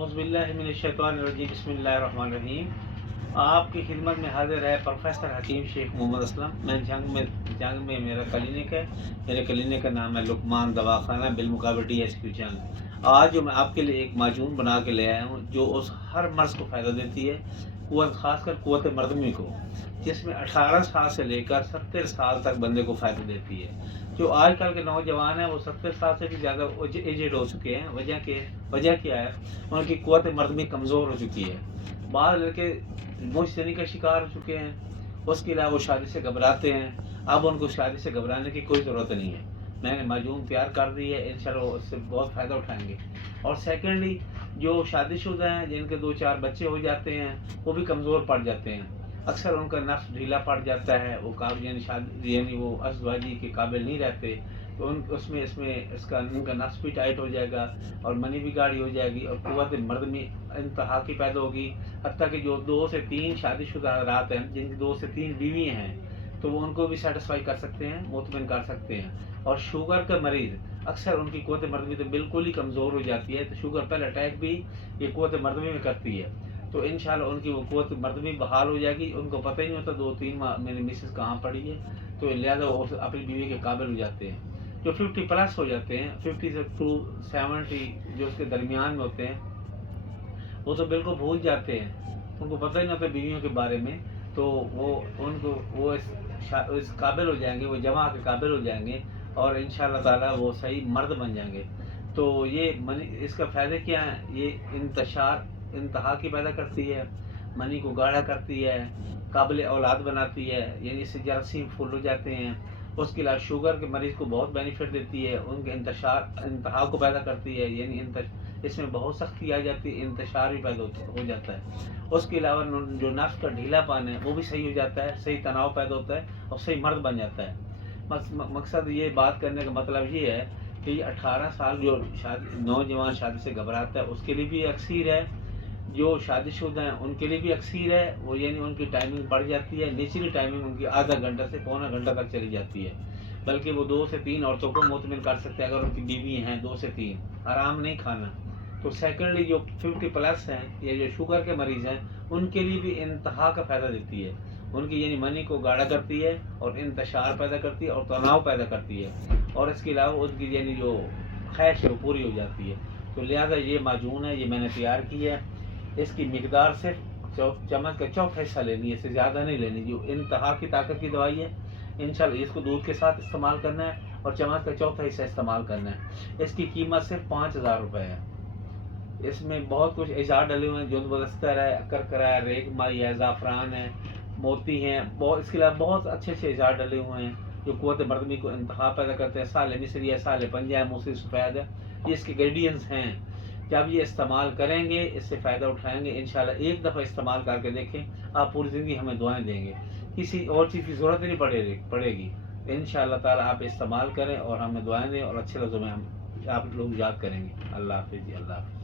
اعوذ باللہ من الشیطان الرجیم بسم اللہ الرحمن الرحیم۔ آپ کی خدمت میں حاضر ہے پروفیسر حکیم شیخ محمد اسلم۔ میں جنگ میں میرا کلینک ہے، میرے کلینک کا نام ہے لقمان دواخانہ بالمقابل DSQ جنگ۔ آج جو میں آپ کے لیے ایک معجون بنا کے لے آیا ہوں جو اس ہر مرض کو فائدہ دیتی ہے، خاص کر قوت مردمی کو، جس میں 18 سال سے لے کر 70 سال تک بندے کو فائدہ دیتی ہے۔ جو آج کل کے نوجوان ہیں وہ 70 سال سے بھی زیادہ ایجڈ ہو چکے ہیں۔ وجہ کیا ہے؟ ان کی قوت مردمی کمزور ہو چکی ہے۔ بعض لڑکے موچ کا شکار ہو چکے ہیں، اس کے علاوہ وہ شادی سے گھبراتے ہیں۔ اب ان کو شادی سے گھبرانے کی کوئی ضرورت نہیں ہے۔ میں نے معجون تیار کر دی ہے، انشاءاللہ وہ اس سے بہت فائدہ اٹھائیں گے۔ اور سیکنڈلی جو شادی شدہ ہیں، جن کے 2-4 بچے ہو جاتے ہیں، وہ بھی کمزور پڑ جاتے ہیں۔ اکثر ان کا نفس ڈھیلا پڑ جاتا ہے، وہ یعنی وہ ازدواجی کے قابل نہیں رہتے، تو ان کا نفس بھی ٹائٹ ہو جائے گا اور منی بھی گاڑی ہو جائے گی اور قوت مردمی انتہا کی پیدا ہوگی۔ حتیٰ کہ جو 2 سے 3 شادی شدہ حضرات ہیں، جن کی 2 سے 3 بیویاں ہیں، تو وہ ان کو بھی سیٹسفائی کر سکتے ہیں، مطمئن کر سکتے ہیں۔ اور شوگر کا مریض اکثر ان کی قوت مردمی تو بالکل ہی کمزور ہو جاتی ہے، تو شوگر پہلے اٹیک بھی یہ قوت مردمی میں کرتی ہے، تو انشاءاللہ ان کی وہ قوت مردمی بحال ہو جائے گی۔ ان کو پتہ ہی نہیں ہوتا 2-3 ماہ میری مسز کہاں پڑی ہے، تو لہٰذا وہ اپنی بیوی کے قابل ہو جاتے ہیں۔ جو 50+ ہو جاتے ہیں، 50 سے 70 جو اس کے درمیان میں ہوتے ہیں، وہ تو بالکل بھول جاتے ہیں، ان کو پتہ ہی نہیں ہوتا بیویوں کے بارے میں، تو وہ اس قابل ہو جائیں گے، وہ جمع کے قابل ہو جائیں گے اور انشاءاللہ تعالیٰ وہ صحیح مرد بن جائیں گے۔ تو یہ اس کا فائدہ کیا ہے؟ یہ انتہا کی پیدا کرتی ہے، منی کو گاڑھا کرتی ہے، قابل اولاد بناتی ہے، یعنی اس سے جراثیم پھول ہو جاتے ہیں۔ اس کے علاوہ شوگر کے مریض کو بہت بینیفٹ دیتی ہے، ان کے انتہا کو پیدا کرتی ہے، یعنی اس میں بہت سختی آ جاتی ہے، انتشار بھی پیدا ہو جاتا ہے۔ اس کے علاوہ جو نفس کا ڈھیلا پان ہے وہ بھی صحیح ہو جاتا ہے، صحیح تناؤ پیدا ہوتا ہے اور صحیح مرد بن جاتا ہے۔ مقصد یہ بات کرنے کا مطلب یہ ہے کہ یہ 18 سال جو نوجوان شادی سے گھبراتا ہے اس کے لیے بھی اکثیر ہے، جو شادی شدہ ہیں ان کے لیے بھی اکثیر ہے، وہ یعنی ان کی ٹائمنگ بڑھ جاتی ہے، نیچری ٹائمنگ ان کی آدھا گھنٹہ سے پونا گھنٹہ تک چلی جاتی ہے، بلکہ وہ 2 سے 3 عورتوں کو مطمئن کر سکتے ہیں اگر ان کی بیوی ہیں 2 سے 3، آرام نہیں کھانا۔ تو سیکنڈلی جو 50+ ہیں یا جو شوگر کے مریض ہیں، ان کے لیے بھی انتہا کا فائدہ دیتی ہے، ان کی یعنی منی کو گاڑھا کرتی ہے اور انتشار پیدا کرتی ہے اور تناؤ پیدا کرتی ہے، اور اس کے علاوہ ان کی یعنی جو خواہش ہے وہ پوری ہو جاتی ہے۔ تو لہٰذا یہ معجون ہے، یہ میں نے تیار کی ہے، اس کی مقدار صرف چمچ کا چوتھا حصہ لینی ہے، اس سے زیادہ نہیں لینی، جو انتہا کی طاقت کی دوائی ہے۔ انشاءاللہ اس کو دودھ کے ساتھ استعمال کرنا ہے اور چمچ کا چوتھا حصہ استعمال کرنا ہے۔ اس کی قیمت صرف 5000 روپے ہے۔ اس میں بہت کچھ اجزاء ڈلے ہوئے ہیں، جو بدستر ہے، کرکرا ہے، ریگ مائی ہے، زعفران ہے، موتی ہیں، اس کے علاوہ بہت اچھے اجزاء ڈلے ہوئے ہیں جو قوت مردمی کو انتہا پیدا کرتے ہیں۔ سال مصری ہے، سال پنجہ ہے، موسری سفید ہے، یہ اس کے انگریڈینٹس ہیں۔ جب یہ استعمال کریں گے، اس سے فائدہ اٹھائیں گے، انشاءاللہ ایک دفعہ استعمال کر کے دیکھیں، آپ پوری زندگی ہمیں دعائیں دیں گے، کسی اور چیز کی ضرورت نہیں پڑے گی۔ انشاءاللہ تعالیٰ آپ استعمال کریں اور ہمیں دعائیں دیں اور اچھے لفظوں میں آپ لوگ یاد کریں گے۔ اللہ حافظ جی، اللہ حافظ۔